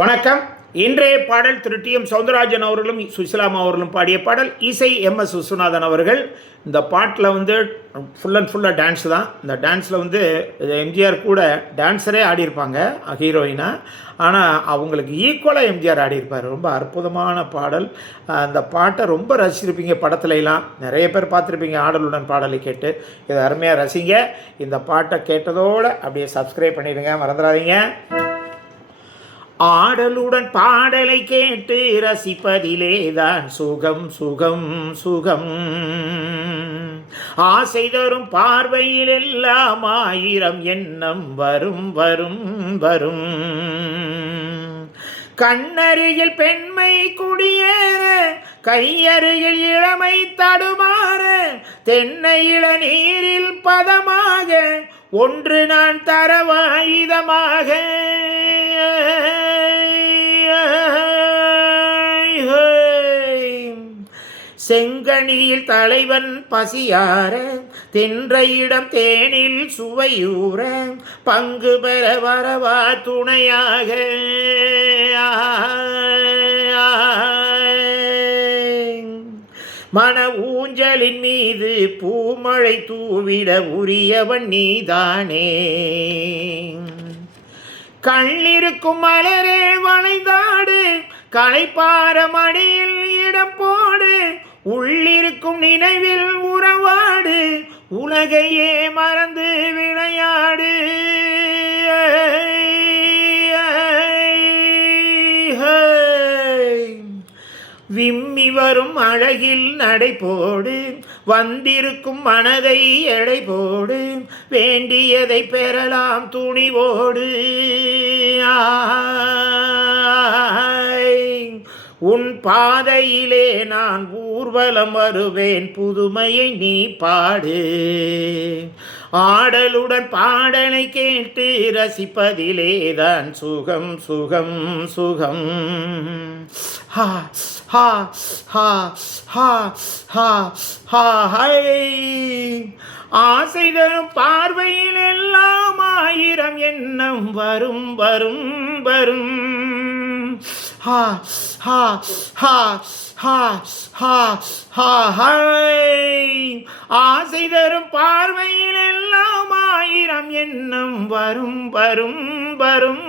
வணக்கம். இன்றைய பாடல் திரு டி.எம். சௌந்தரராஜன் அவர்களும் சுசிலாமா அவர்களும் பாடிய பாடல். இசை எம்.எஸ். விஸ்வநாதன் அவர்கள். இந்த பாட்டில் ஃபுல் அண்ட் ஃபுல்லாக டான்ஸ் தான். இந்த டான்ஸில் எம்ஜிஆர் கூட டான்ஸரே ஆடியிருப்பாங்க ஹீரோயினாக. ஆனால் அவங்களுக்கு ஈக்குவலாக எம்ஜிஆர் ஆடியிருப்பார். ரொம்ப அற்புதமான பாடல். அந்த பாட்டை ரொம்ப ரசிச்சிருப்பீங்க. படத்துலலாம் நிறைய பேர் பார்த்துருப்பீங்க. ஆடலுடன் பாடலை கேட்டு இதை அருமையாக ரசிங்க. இந்த பாட்டை கேட்டதோடு அப்படியே சப்ஸ்கிரைப் பண்ணிடுங்க, மறந்துடாதீங்க. ஆடலுடன் பாடலை கேட்டு ரசிப்பதிலேதான் சுகம் சுகம் சுகம். ஆசை தரும் பார்வையில் எல்லாம் ஆயிரம் எண்ணம் வரும் வரும் வரும். கண்ணருகில் பெண்மை குடியேற, கையருகில் இளமை தடுமாற, தென்னை இளநீரில் பதமாக ஒன்று நான் தரவாயுதமாக. செங்கனியில் தலைவன் பசியார, தென்றையிடம் தேனில் சுவையூற, பங்கு பெற வரவா துணையாக. மன ஊஞ்சலின் மீது பூமழை தூவிட உரியவன் நீதானே. கண்ணிருக்கும் மலரே வளைந்தாடு, களைப்பார மடியில் இடம் போடு, உள்ளிருக்கும் நினைவில் உறவாடு, உலகையே மறந்து விளையாடு. விம்மி வரும் அழகில் நடை போடு, வந்திருக்கும் மனதை எடை போடு, வேண்டியதை பெறலாம் துணிவோடு. உன் பாதையிலே நான் ஊர்வலம் வருவேன், புதுமையை நீ பாடு. ஆடலுடன் பாடலை கேட்டு ரசிப்பதிலேதான் சுகம் சுகம் சுகம். ஹா ஹா ஹா ஹா ஹா ஹா ஹை. ஆசை தரும் பார்வையில் எல்லாம் ஆயிரம் எண்ணம் வரும் வரும் வரும். ஹா ஹா ஹா ஹா ஹா ஹா ஹை. ஆசை தரும் பார்வையில் எல்லாம் ஆயிரம் எண்ணம் வரும் வரும் வரும்.